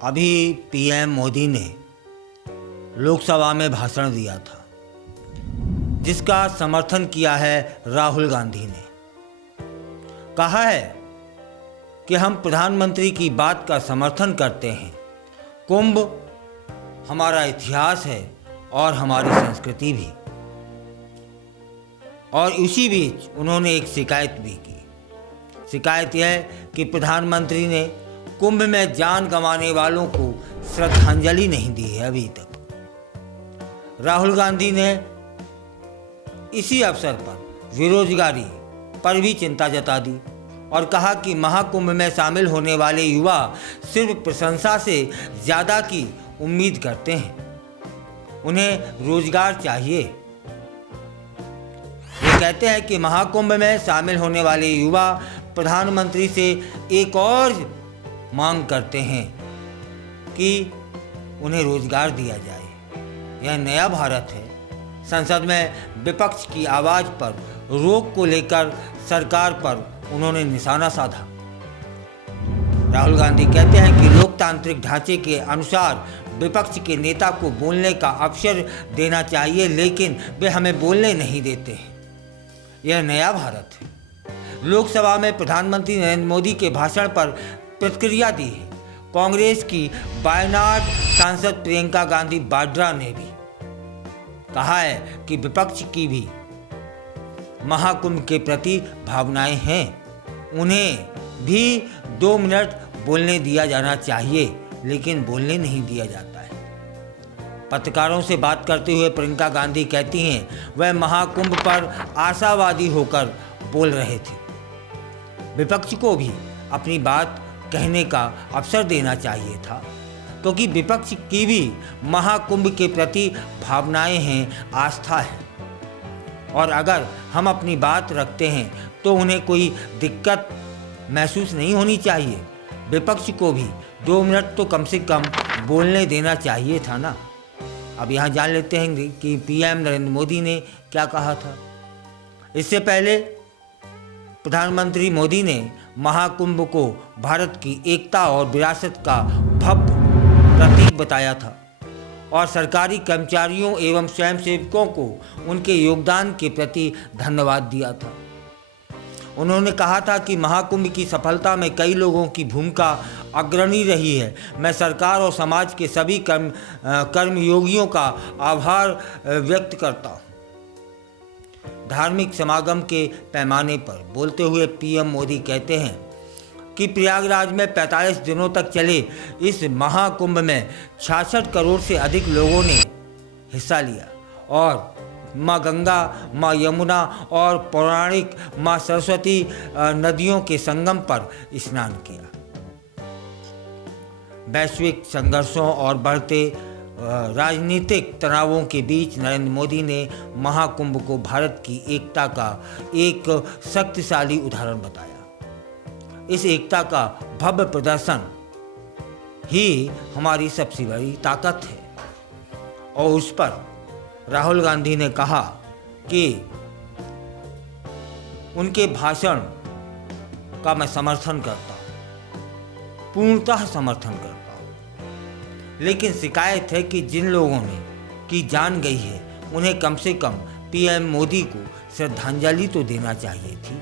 अभी पीएम मोदी ने लोकसभा में भाषण दिया था, जिसका समर्थन किया है राहुल गांधी ने। कहा है कि हम प्रधानमंत्री की बात का समर्थन करते हैं। कुंभ हमारा इतिहास है और हमारी संस्कृति भी। और इसी बीच उन्होंने एक शिकायत भी की। शिकायत यह है कि प्रधानमंत्री ने कुंभ में जान गंवाने वालों को श्रद्धांजलि नहीं दी है अभी तक। राहुल गांधी ने इसी अवसर पर बेरोजगारी पर भी चिंता जता दी और कहा कि महाकुंभ में शामिल होने वाले युवा सिर्फ प्रशंसा से ज़्यादा की उम्मीद करते हैं, उन्हें रोजगार चाहिए। ये कहते हैं कि महाकुंभ में शामिल होने वाले युवा प्रधानमंत्री से एक और मांग करते हैं कि उन्हें रोजगार दिया जाए। यह नया भारत है। संसद में विपक्ष की आवाज़ पर रोक को लेकर सरकार पर उन्होंने निशाना साधा। राहुल गांधी कहते हैं कि लोकतांत्रिक ढांचे के अनुसार विपक्ष के नेता को बोलने का अवसर देना चाहिए, लेकिन वे हमें बोलने नहीं देते हैं। यह नया भारत है। लोकसभा में प्रधानमंत्री नरेंद्र मोदी के भाषण पर प्रतिक्रिया दी है कांग्रेस की वायनाड सांसद प्रियंका गांधी वाड्रा ने भी कहा है कि विपक्ष की भी महाकुंभ के प्रति भावनाएं हैं, उन्हें भी 2 मिनट बोलने दिया जाना चाहिए, लेकिन बोलने नहीं दिया जाता है। पत्रकारों से बात करते हुए प्रियंका गांधी कहती हैं वह महाकुंभ पर आशावादी होकर बोल रहे थे। विपक्ष को भी अपनी बात कहने का अवसर देना चाहिए था, क्योंकि विपक्ष की भी महाकुंभ के प्रति भावनाएं हैं, आस्था है। और अगर हम अपनी बात रखते हैं तो उन्हें कोई दिक्कत महसूस नहीं होनी चाहिए। विपक्ष को भी 2 मिनट तो कम से कम बोलने देना चाहिए था ना। अब यहाँ जान लेते हैं कि पीएम नरेंद्र मोदी ने क्या कहा था। इससे पहले प्रधानमंत्री मोदी ने महाकुंभ को भारत की एकता और विरासत का भव्य प्रतीक बताया था और सरकारी कर्मचारियों एवं स्वयंसेवकों को उनके योगदान के प्रति धन्यवाद दिया था। उन्होंने कहा था कि महाकुंभ की सफलता में कई लोगों की भूमिका अग्रणी रही है। मैं सरकार और समाज के सभी कर्मयोगियों का आभार व्यक्त करता हूँ। धार्मिक समागम के पैमाने पर बोलते हुए पीएम मोदी कहते हैं कि प्रयागराज में 45 दिनों तक चले इस महाकुंभ में 66 करोड़ से अधिक लोगों ने हिस्सा लिया और माँ गंगा, माँ यमुना और पौराणिक माँ सरस्वती नदियों के संगम पर स्नान किया। वैश्विक संघर्षों और बढ़ते राजनीतिक तनावों के बीच नरेंद्र मोदी ने महाकुंभ को भारत की एकता का एक शक्तिशाली उदाहरण बताया। इस एकता का भव्य प्रदर्शन ही हमारी सबसे बड़ी ताकत है। और उस पर राहुल गांधी ने कहा कि उनके भाषण का मैं समर्थन करता हूँ, पूर्णतः समर्थन करता हूँ। लेकिन शिकायत है कि जिन लोगों ने की जान गई है, उन्हें कम से कम पीएम मोदी को श्रद्धांजलि तो देना चाहिए थी।